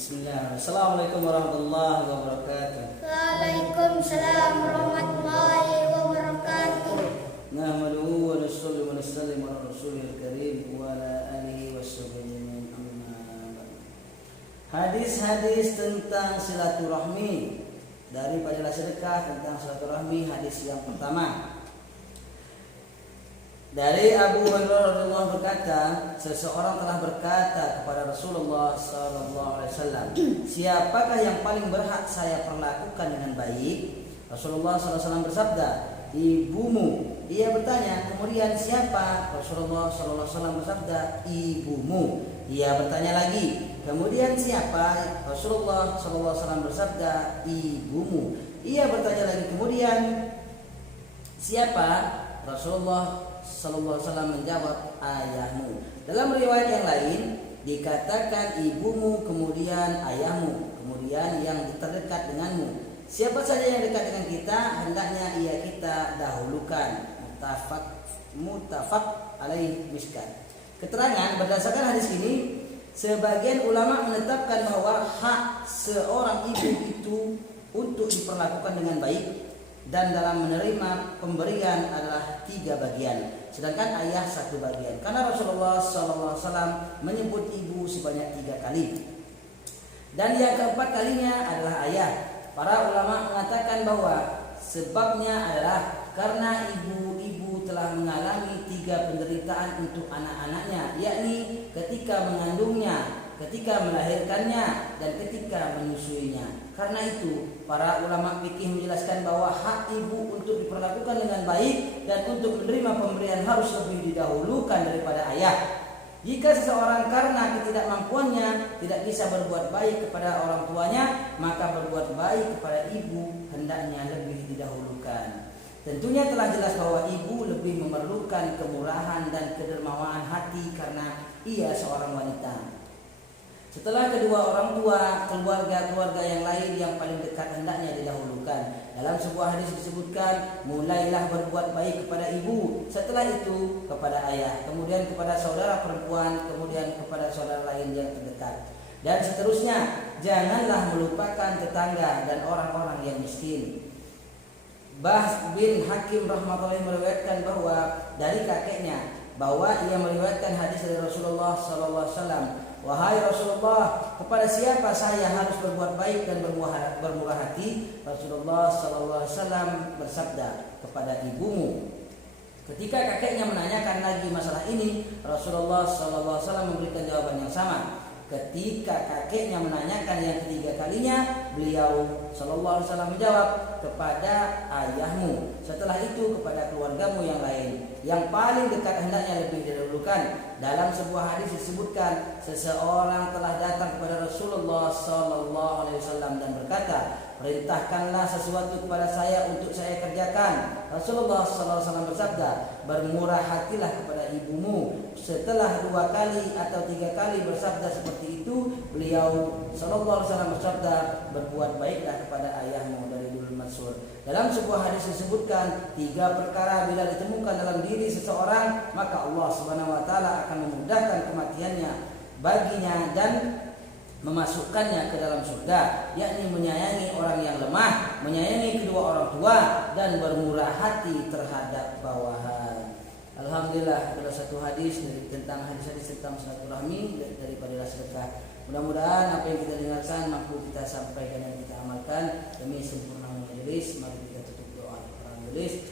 Bismillah. Assalamualaikum warahmatullahi wabarakatuh. Waalaikumsalam warahmatullahi wabarakatuh. Nahmaduhu wa nusalli wa nusallim ala rasulil karim wa ala alihi washabbihi amma ba'd. Hadis-hadis tentang silaturahmi dari Fadilah Sedekah tentang silaturahmi. Hadis yang pertama dari Abu Hurairah radhiyallahu berkata, seseorang telah berkata kepada Rasulullah sallallahu alaihi wasallam, siapakah yang paling berhak saya perlakukan dengan baik? Rasulullah sallallahu alaihi wasallam bersabda, ibumu. Ia bertanya, kemudian siapa? Rasulullah sallallahu alaihi wasallam bersabda, ibumu. Ia bertanya lagi, kemudian siapa? Rasulullah sallallahu alaihi wasallam bersabda, ibumu. Ia bertanya lagi, kemudian siapa? Rasulullah sallallahu alaihi wasallam menjawab, ayahmu. Dalam riwayat yang lain dikatakan ibumu, kemudian ayahmu, kemudian yang terdekat denganmu. Siapa saja yang dekat dengan kita hendaknya ia kita dahulukan. Muttafaq alaih miskat. Keterangan berdasarkan hadis ini, sebagian ulama menetapkan bahwa hak seorang ibu itu untuk diperlakukan dengan baik dan dalam menerima pemberian adalah 3 bagian, sedangkan ayah 1 bagian. Karena Rasulullah SAW menyebut ibu sebanyak 3 kali, dan yang keempat kalinya adalah ayah. Para ulama mengatakan bahwa sebabnya adalah karena ibu-ibu telah mengalami 3 penderitaan untuk anak-anaknya, yakni ketika mengandungnya, ketika melahirkannya, dan ketika menyusuinya. Karena itu, para ulama fikih menjelaskan bahwa hak ibu untuk diperlakukan dengan baik dan untuk menerima pemberian harus lebih didahulukan daripada ayah. Jika seseorang karena ketidakmampuannya tidak bisa berbuat baik kepada orang tuanya, maka berbuat baik kepada ibu hendaknya lebih didahulukan. Tentunya telah jelas bahwa ibu lebih memerlukan kemurahan dan kedermawaan hati karena ia seorang wanita. Setelah kedua orang tua, keluarga-keluarga yang lain yang paling dekat hendaknya didahulukan. Dalam sebuah hadis disebutkan, mulailah berbuat baik kepada ibu, setelah itu kepada ayah, kemudian kepada saudara perempuan, kemudian kepada saudara lain yang terdekat, dan seterusnya. Janganlah melupakan tetangga dan orang-orang yang miskin. Bahs bin Hakim rahmatullahi meriwayatkan bahwa dari kakeknya bahwa ia meriwayatkan hadis dari Rasulullah sallallahu alaihi wasallam, wahai Rasulullah, kepada siapa saya harus berbuat baik dan bermurah hati? Rasulullah sallallahu alaihi wasallam bersabda, kepada ibumu. Ketika kakeknya menanyakan lagi masalah ini, Rasulullah sallallahu alaihi wasallam memberikan jawaban yang sama. Ketika kakeknya menanyakan yang ketiga kalinya, beliau sallallahu alaihi wasallam menjawab, kepada ayahmu, setelah itu kepada keluargamu yang lain. Yang paling dekat hendaknya lebih didahulukan. Dalam sebuah hadis disebutkan, seseorang telah datang kepada Rasulullah sallallahu alaihi wasallam dan berkata, perintahkanlah sesuatu kepada saya untuk saya kerjakan. Rasulullah sallallahu alaihi wasallam bersabda, bermurah hatilah kepada ibumu. Setelah 2 kali atau 3 kali bersabda seperti itu, beliau sallallahu alaihi wasallam bersabda, berbuat baiklah kepada ayahmu. Dari Ibnu Mas'ud. Dalam sebuah hadis disebutkan, 3 perkara bila ditemukan dalam diri seseorang, maka Allah Subhanahu wa taala akan memudahkan kematiannya baginya dan memasukkannya ke dalam surga, yakni menyayangi orang yang lemah, menyayangi kedua orang tua, dan bermurah hati terhadap bawahan. Alhamdulillah, adalah satu hadis tentang hadis-hadis tentang silaturahmi dari Fadilah Sedekah. Mudah-mudahan apa yang kita dengarkan mampu kita sampaikan dan kita amalkan demi sempurna majelis. Mari kita tutup doa para majelis.